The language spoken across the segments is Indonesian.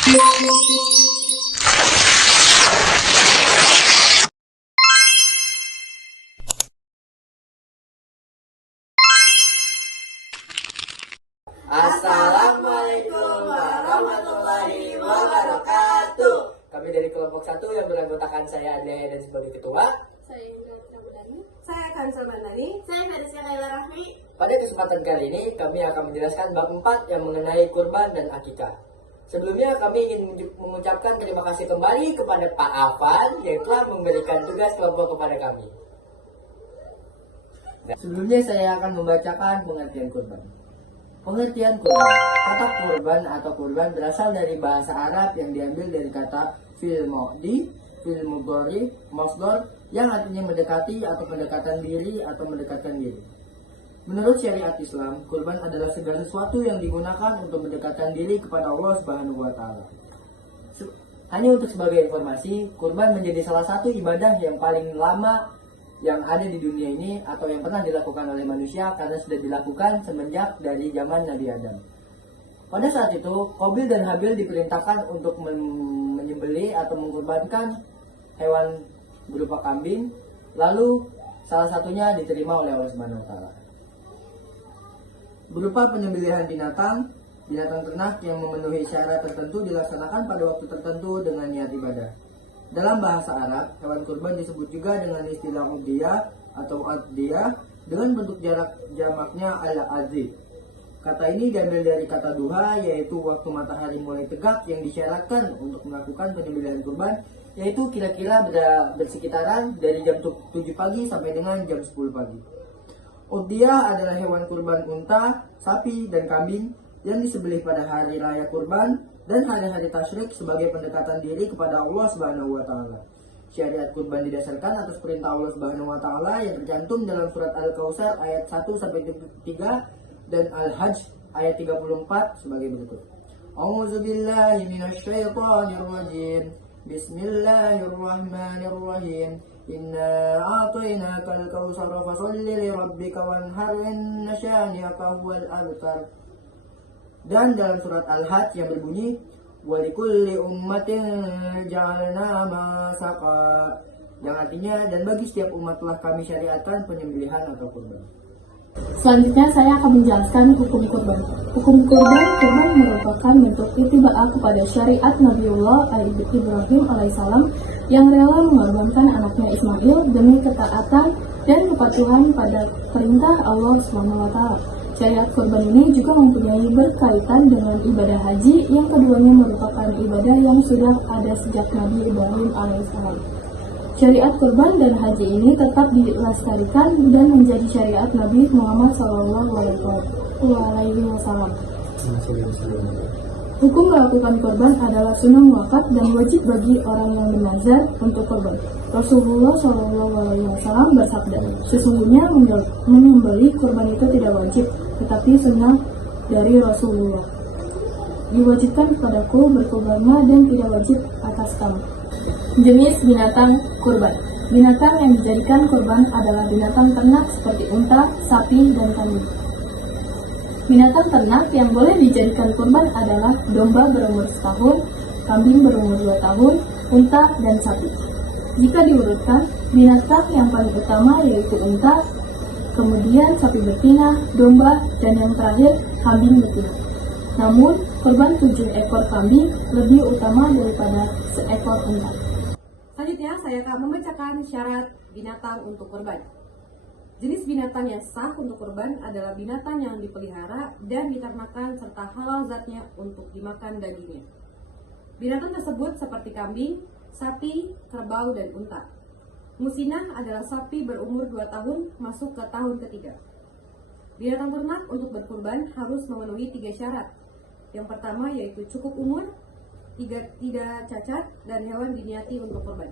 Assalamualaikum warahmatullahi wabarakatuh. Kami dari kelompok 1 yang beranggotakan saya Ade dan sebagai ketua. Saya Indra Prabudani. Saya Kansa Bandani. Saya Felicia Laila Rahmi. Pada kesempatan kali ini kami akan menjelaskan bab 4 yang mengenai kurban dan akikah. Sebelumnya kami ingin mengucapkan terima kasih kembali kepada Pak Afan yang telah memberikan tugas kelompok kepada kami. Sebelumnya saya akan membacakan pengertian kurban. Pengertian kurban. Kata kurban atau kurban berasal dari bahasa Arab yang diambil dari kata fil ma'di, fil mudhari, masdar yang artinya mendekati atau mendekatkan diri atau mendekatkan diri. Menurut syariat Islam, kurban adalah segala sesuatu yang digunakan untuk mendekatkan diri kepada Allah Subhanahu wa taala. Hanya untuk sebagai informasi, kurban menjadi salah satu ibadah yang paling lama yang ada di dunia ini atau yang pernah dilakukan oleh manusia karena sudah dilakukan semenjak dari zaman Nabi Adam. Pada saat itu, Qabil dan Habil diperintahkan untuk menyembelih atau mengorbankan hewan berupa kambing, lalu salah satunya diterima oleh Allah Subhanahu wa taala. Berupa penyembelihan binatang ternak yang memenuhi syarat tertentu dilaksanakan pada waktu tertentu dengan niat ibadah. Dalam bahasa Arab, hewan kurban disebut juga dengan istilah udhiyah atau adhiyah dengan bentuk jamaknya al-adhi. Kata ini diambil dari kata duha, yaitu waktu matahari mulai tegak yang disyaratkan untuk melakukan penyembelihan kurban, yaitu kira-kira bersekitaran dari jam 7 pagi sampai dengan jam 10 pagi. Udhiyah adalah hewan kurban unta, sapi, dan kambing yang disembelih pada hari raya kurban dan hari-hari tasyrik sebagai pendekatan diri kepada Allah Subhanahu wa taala. Syariat kurban didasarkan atas perintah Allah Subhanahu wa taala yang tercantum dalam surat Al-Kautsar ayat 1 sampai 3 dan Al-Hajj ayat 34 sebagai berikut. A'udzubillahi minasyaitonir rajim. Bismillahirrahmanirrahim. Inna a'tainakal kautsar fasholli lirabbika wanhar inna syani'aka huwal abtar. Dan dalam surat Al-Hajj yang berbunyi walikulli ummatin ja'alna masaqa, yang artinya dan bagi setiap umat telah kami syariatkan penyembelihan atau kurban. Selanjutnya saya akan menjelaskan hukum kurban. Hukum kurban merupakan bentuk ittiba'ah kepada syariat Nabiullah Ibrahim alaihissalam yang rela mengorbankan anaknya Ismail demi ketaatan dan kepatuhan pada perintah Allah Subhanahu wa taala. Syariat kurban ini juga mempunyai berkaitan dengan ibadah haji yang keduanya merupakan ibadah yang sudah ada sejak Nabi Ibrahim alaihissalam. Syariat kurban dan haji ini tetap dilestarikan dan menjadi syariat Nabi Muhammad SAW. Hukum melakukan kurban adalah sunnah muakkad dan wajib bagi orang yang bernazar untuk kurban. Rasulullah SAW bersabda, sesungguhnya menyembelih kurban itu tidak wajib, tetapi sunnah dari Rasulullah. Diwajibkan kepadaku berkurbanlah dan tidak wajib atas kamu. Jenis binatang kurban. Binatang yang dijadikan kurban adalah binatang ternak seperti unta, sapi, dan kambing. Binatang ternak yang boleh dijadikan kurban adalah domba berumur setahun, kambing berumur 2 tahun, unta, dan sapi. Jika diurutkan, binatang yang paling utama yaitu unta, kemudian sapi betina, domba, dan yang terakhir kambing betina. Namun, kurban 7 ekor kambing lebih utama daripada seekor unta. Selanjutnya saya akan membacakan syarat binatang untuk kurban. Jenis binatang yang sah untuk kurban adalah binatang yang dipelihara dan diternakan serta halal zatnya untuk dimakan dagingnya. Binatang tersebut seperti kambing, sapi, kerbau, dan unta. Musinah adalah sapi berumur 2 tahun masuk ke tahun ketiga. Binatang ternak untuk berkurban harus memenuhi 3 syarat. Yang pertama yaitu cukup umur, tidak cacat, dan hewan diniati untuk kurban.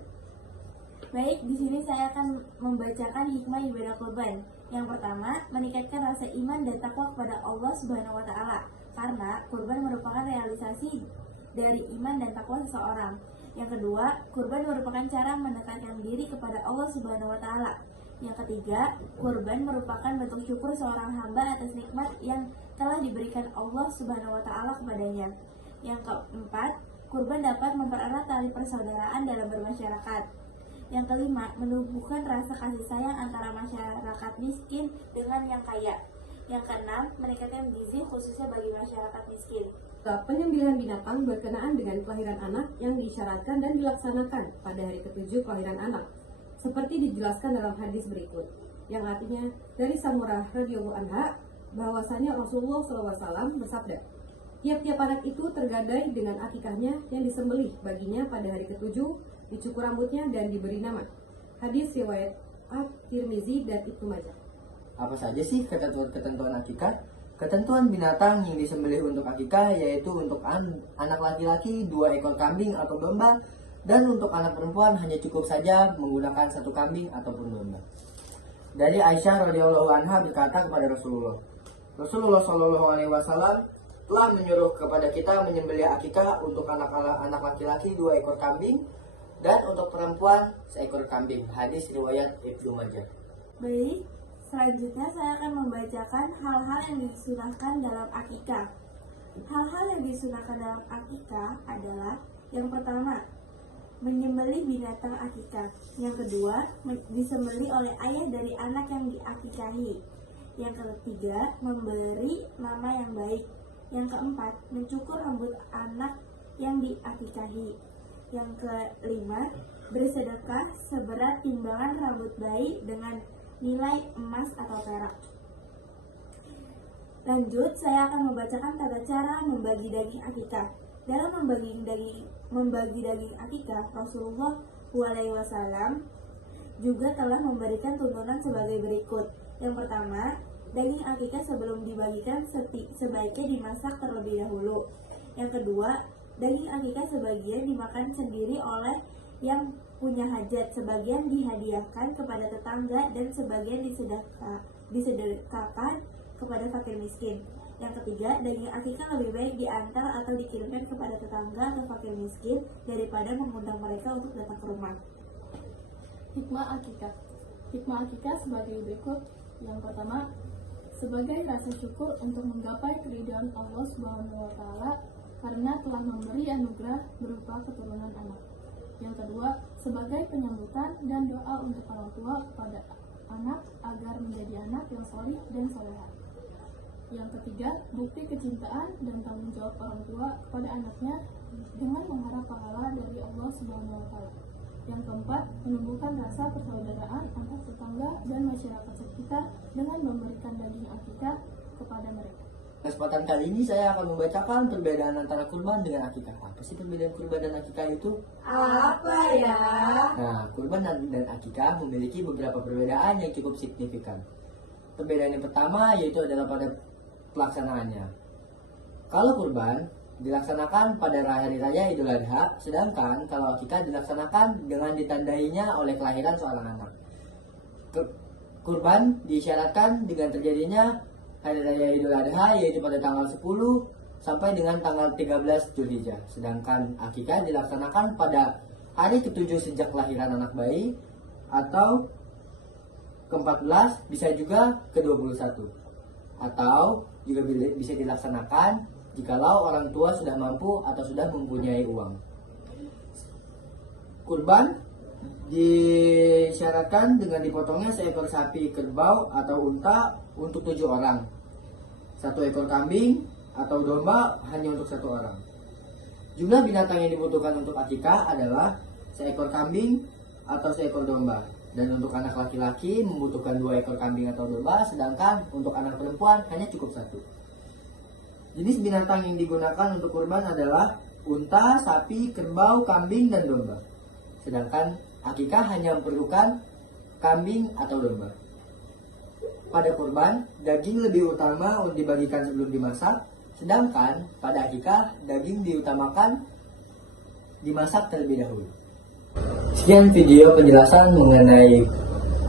Baik, di sini saya akan membacakan hikmah ibadah kurban. Yang pertama, meningkatkan rasa iman dan takwa kepada Allah Subhanahu wa taala. Karena kurban merupakan realisasi dari iman dan takwa seseorang. Yang kedua, kurban merupakan cara mendekatkan diri kepada Allah Subhanahu wa taala. Yang ketiga, kurban merupakan bentuk syukur seorang hamba atas nikmat yang telah diberikan Allah Subhanahu wa taala kepadanya. Yang keempat, kurban dapat mempererat tali persaudaraan dalam bermasyarakat. Yang kelima, menumbuhkan rasa kasih sayang antara masyarakat miskin dengan yang kaya. Yang keenam, meningkatkan gizi khususnya bagi masyarakat miskin. Penyembelihan binatang berkenaan dengan kelahiran anak yang diisyaratkan dan dilaksanakan pada hari ke-7 kelahiran anak, seperti dijelaskan dalam hadis berikut, yang artinya dari Samurah radhiyallahu anha bahwasanya Rasulullah SAW bersabda, tiap-tiap anak itu tergadai dengan akikahnya yang disembelih baginya pada hari ke-7, dicukur rambutnya dan diberi nama. Hadis riwayat At-Tirmizi dan Ibnu Majah. Apa saja sih ketentuan akikah? Ketentuan binatang yang disembelih untuk akikah yaitu untuk anak laki-laki 2 ekor kambing atau domba, dan untuk anak perempuan hanya cukup saja menggunakan 1 kambing ataupun domba. Dari Aisyah radhiyallahu anha berkata kepada Rasulullah Shallallahu alaihi wasallam telah menyuruh kepada kita menyembelih akikah untuk anak laki-laki 2 ekor kambing dan untuk perempuan 1 ekor kambing. Hadis riwayat Ibnu Majah. Baik, selanjutnya saya akan membacakan hal-hal yang disunahkan dalam akikah. Hal-hal yang disunahkan dalam akikah adalah yang pertama, menyembelih binatang akikah. Yang kedua, disembelih oleh ayah dari anak yang diakikahi. Yang ketiga, memberi nama yang baik. Yang keempat, mencukur rambut anak yang diakikahi. Yang kelima, bersedekah seberat timbangan rambut bayi dengan nilai emas atau perak. Lanjut, saya akan membacakan tata cara membagi daging akikah. Dalam membagi daging akikah, Rasulullah SAW juga telah memberikan tuntunan sebagai berikut. Yang pertama, daging akikah sebelum dibagikan sebaiknya dimasak terlebih dahulu. Yang kedua, daging akikah sebagian dimakan sendiri oleh yang punya hajat, sebagian dihadiahkan kepada tetangga, dan sebagian disedekahkan kepada fakir miskin. Yang ketiga, daging akikah lebih baik diantar atau dikirimkan kepada tetangga atau fakir miskin daripada mengundang mereka untuk datang ke rumah. Hikmah akikah. Hikmah akikah sebagai berikut. Yang pertama, sebagai rasa syukur untuk menggapai keridhaan Allah Subhanahu wa taala karena telah memberi anugerah berupa keturunan anak. Yang kedua, sebagai penyambutan dan doa untuk orang tua kepada anak agar menjadi anak yang solih dan soleha. Yang ketiga, bukti kecintaan dan tanggung jawab orang tua kepada anaknya dengan mengharap pahala dari Allah Subhanahu wa taala. Yang keempat, menumbuhkan rasa persaudaraan antar tetangga dan masyarakat sekitar dengan memberikan daging akikah kepada mereka. Kesempatan kali ini saya akan membacakan perbedaan antara kurban dengan akikah. Apa sih perbedaan kurban dan akikah itu? Apa ya? Nah, kurban dan akikah memiliki beberapa perbedaan yang cukup signifikan. Perbedaan yang pertama yaitu adalah pada pelaksanaannya. Kalau kurban dilaksanakan pada hari raya Idul Adha, sedangkan kalau akikah dilaksanakan dengan ditandainya oleh kelahiran seorang anak. Kurban disyaratkan dengan terjadinya hari raya Idul Adha yaitu pada tanggal 10 sampai dengan tanggal 13 Zulhijjah. Sedangkan akikah dilaksanakan pada hari ke-7 sejak kelahiran anak bayi atau ke-14, bisa juga ke-21. Atau juga bisa dilaksanakan jikalau orang tua sudah mampu atau sudah mempunyai uang. Kurban disyaratkan dengan dipotongnya seekor sapi kerbau atau unta untuk 7 orang, 1 ekor kambing atau domba hanya untuk 1 orang. Jumlah binatang yang dibutuhkan untuk akikah adalah seekor kambing atau seekor domba, dan untuk anak laki-laki membutuhkan 2 ekor kambing atau domba, sedangkan untuk anak perempuan hanya cukup 1. Jenis binatang yang digunakan untuk kurban adalah unta, sapi, kerbau, kambing, dan domba. Sedangkan akikah hanya memerlukan kambing atau domba. Pada kurban, daging lebih utama untuk dibagikan sebelum dimasak, sedangkan pada akikah, daging diutamakan dimasak terlebih dahulu. Sekian video penjelasan mengenai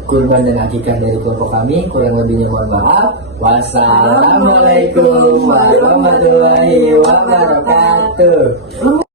kurban dan akikah dari kelompok kami. Kurang lebihnya mohon maaf. Wassalamualaikum warahmatullahi wabarakatuh.